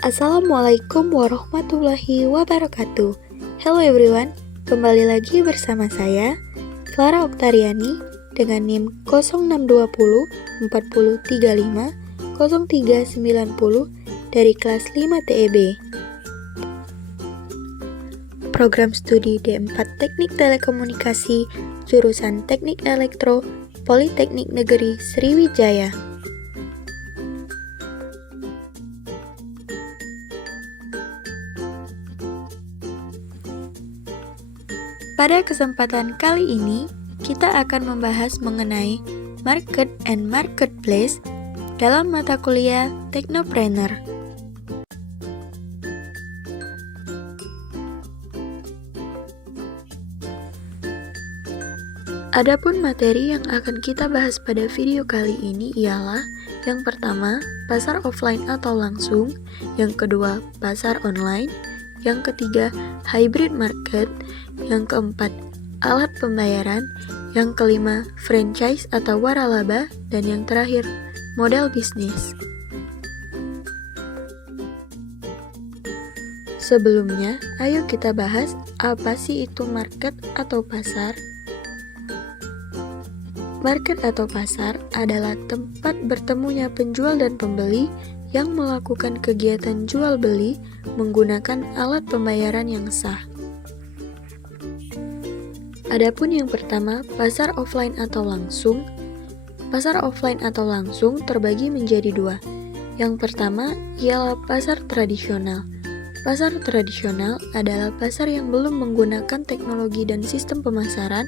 Assalamualaikum warahmatullahi wabarakatuh. Hello everyone, kembali lagi bersama saya, Clara Oktariani, dengan NIM 0620 4035 0390 dari kelas 5 TEB. Program studi D4 Teknik Telekomunikasi, jurusan Teknik Elektro, Politeknik Negeri Sriwijaya. Pada kesempatan kali ini, kita akan membahas mengenai market and marketplace dalam mata kuliah Teknopreneur. Adapun materi yang akan kita bahas pada video kali ini ialah yang pertama, pasar offline atau langsung, yang kedua, pasar online, yang ketiga, hybrid market, yang keempat, alat pembayaran, yang kelima, franchise atau waralaba, dan yang terakhir, model bisnis. Sebelumnya, ayo kita bahas apa sih itu market atau pasar. Market atau pasar adalah tempat bertemunya penjual dan pembeli yang melakukan kegiatan jual beli menggunakan alat pembayaran yang sah. Adapun yang pertama, pasar offline atau langsung. Pasar offline atau langsung terbagi menjadi dua. Yang pertama ialah pasar tradisional. Pasar tradisional adalah pasar yang belum menggunakan teknologi dan sistem pemasaran,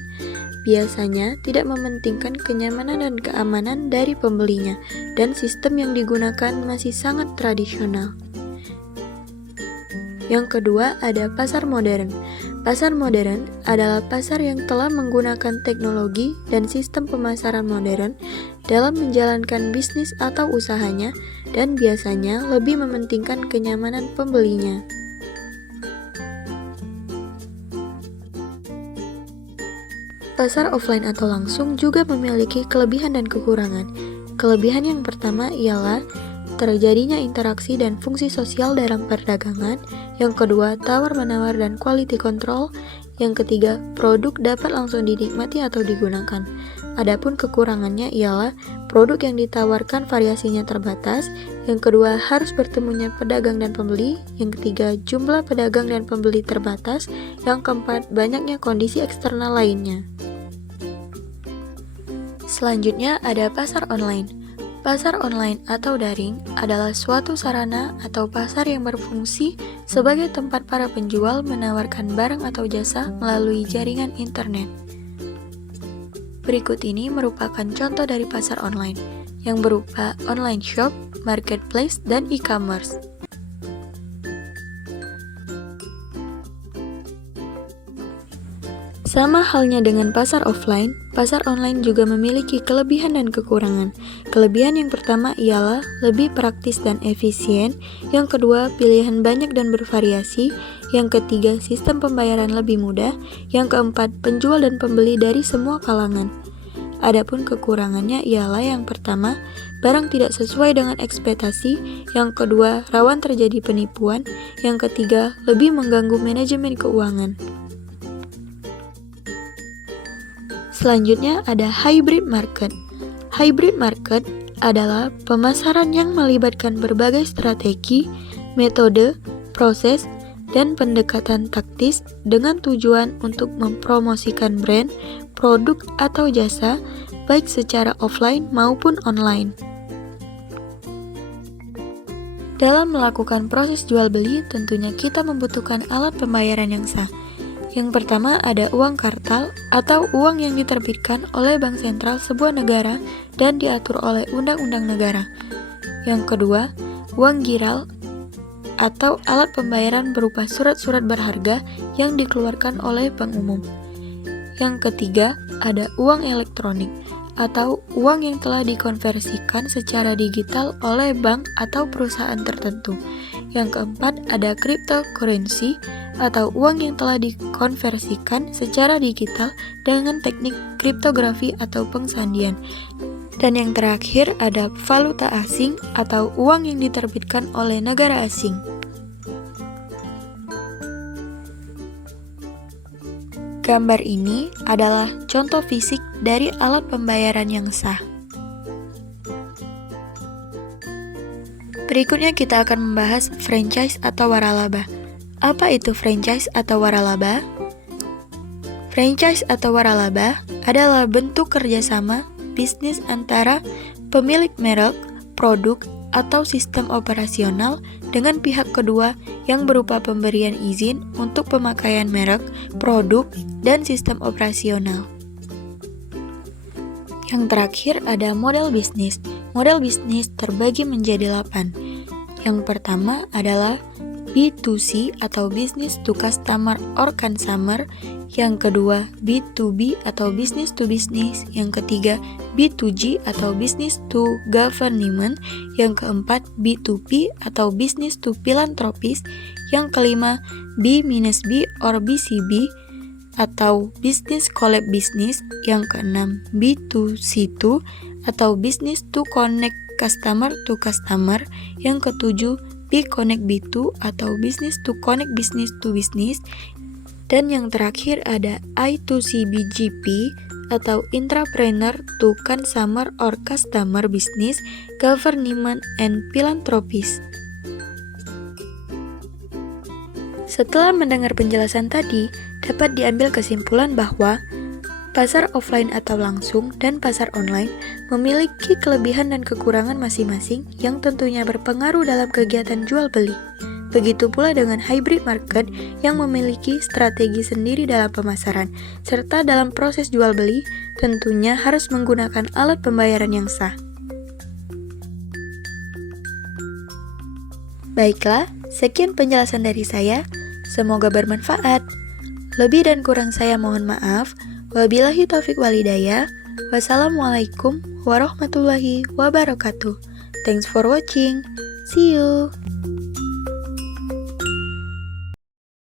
biasanya tidak mementingkan kenyamanan dan keamanan dari pembelinya, dan sistem yang digunakan masih sangat tradisional. Yang kedua ada pasar modern. Pasar modern adalah pasar yang telah menggunakan teknologi dan sistem pemasaran modern dalam menjalankan bisnis atau usahanya dan biasanya lebih mementingkan kenyamanan pembelinya. Pasar offline atau langsung juga memiliki kelebihan dan kekurangan. Kelebihan yang pertama ialah terjadinya interaksi dan fungsi sosial dalam perdagangan. Yang kedua, tawar-menawar dan quality control. Yang ketiga, produk dapat langsung dinikmati atau digunakan. Adapun kekurangannya ialah produk yang ditawarkan variasinya terbatas. Yang kedua, harus bertemunya pedagang dan pembeli. Yang ketiga, jumlah pedagang dan pembeli terbatas. Yang keempat, banyaknya kondisi eksternal lainnya. Selanjutnya ada pasar online. Pasar online atau daring adalah suatu sarana atau pasar yang berfungsi sebagai tempat para penjual menawarkan barang atau jasa melalui jaringan internet. Berikut ini merupakan contoh dari pasar online, yang berupa online shop, marketplace, dan e-commerce. Sama halnya dengan pasar offline, pasar online juga memiliki kelebihan dan kekurangan. Kelebihan yang pertama ialah lebih praktis dan efisien. Yang kedua, pilihan banyak dan bervariasi. Yang ketiga, sistem pembayaran lebih mudah. Yang keempat, penjual dan pembeli dari semua kalangan. Adapun kekurangannya ialah yang pertama, barang tidak sesuai dengan ekspektasi. Yang kedua, rawan terjadi penipuan. Yang ketiga, lebih mengganggu manajemen keuangan. Selanjutnya ada hybrid market. Hybrid market adalah pemasaran yang melibatkan berbagai strategi, metode, proses, dan pendekatan taktis dengan tujuan untuk mempromosikan brand, produk, atau jasa, baik secara offline maupun online. Dalam melakukan proses jual beli, tentunya kita membutuhkan alat pembayaran yang sah. Yang pertama ada uang kartal atau uang yang diterbitkan oleh bank sentral sebuah negara dan diatur oleh undang-undang negara. Yang kedua, uang giral atau alat pembayaran berupa surat-surat berharga yang dikeluarkan oleh bank umum. Yang ketiga, ada uang elektronik atau uang yang telah dikonversikan secara digital oleh bank atau perusahaan tertentu. Yang keempat, ada cryptocurrency atau uang yang telah dikonversikan secara digital dengan teknik kriptografi atau pengsandian. Dan yang terakhir ada valuta asing atau uang yang diterbitkan oleh negara asing. Gambar ini adalah contoh fisik dari alat pembayaran yang sah. Berikutnya kita akan membahas franchise atau waralaba. Apa itu franchise atau waralaba? Franchise atau waralaba adalah bentuk kerjasama bisnis antara pemilik merek, produk, atau sistem operasional dengan pihak kedua yang berupa pemberian izin untuk pemakaian merek, produk, dan sistem operasional. Yang terakhir ada model bisnis. Model bisnis terbagi menjadi 8. Yang pertama adalah B2C atau Business to Customer or Consumer. Yang kedua B2B atau Business to Business. Yang ketiga B2G atau Business to Government. Yang keempat B2P atau Business to Philanthropist. Yang kelima B-B or BCB atau Business Collab Business. Yang keenam B2C2 atau Business to Connect Customer to Customer. Yang ketujuh B-Connect B2 atau Business to Connect Business to Business. Dan yang terakhir ada I2C BGP atau Intrapreneur to Consumer or Customer Business, Government and Philanthropist. Setelah mendengar penjelasan tadi, dapat diambil kesimpulan bahwa pasar offline atau langsung dan pasar online memiliki kelebihan dan kekurangan masing-masing yang tentunya berpengaruh dalam kegiatan jual beli. Begitu pula dengan hybrid market yang memiliki strategi sendiri dalam pemasaran, serta dalam proses jual beli tentunya harus menggunakan alat pembayaran yang sah. Baiklah, sekian penjelasan dari saya. Semoga bermanfaat. Lebih dan kurang saya mohon maaf. Wabillahi taufiq walhidayah. Wassalamualaikum warahmatullahi wabarakatuh. Thanks for watching. See you.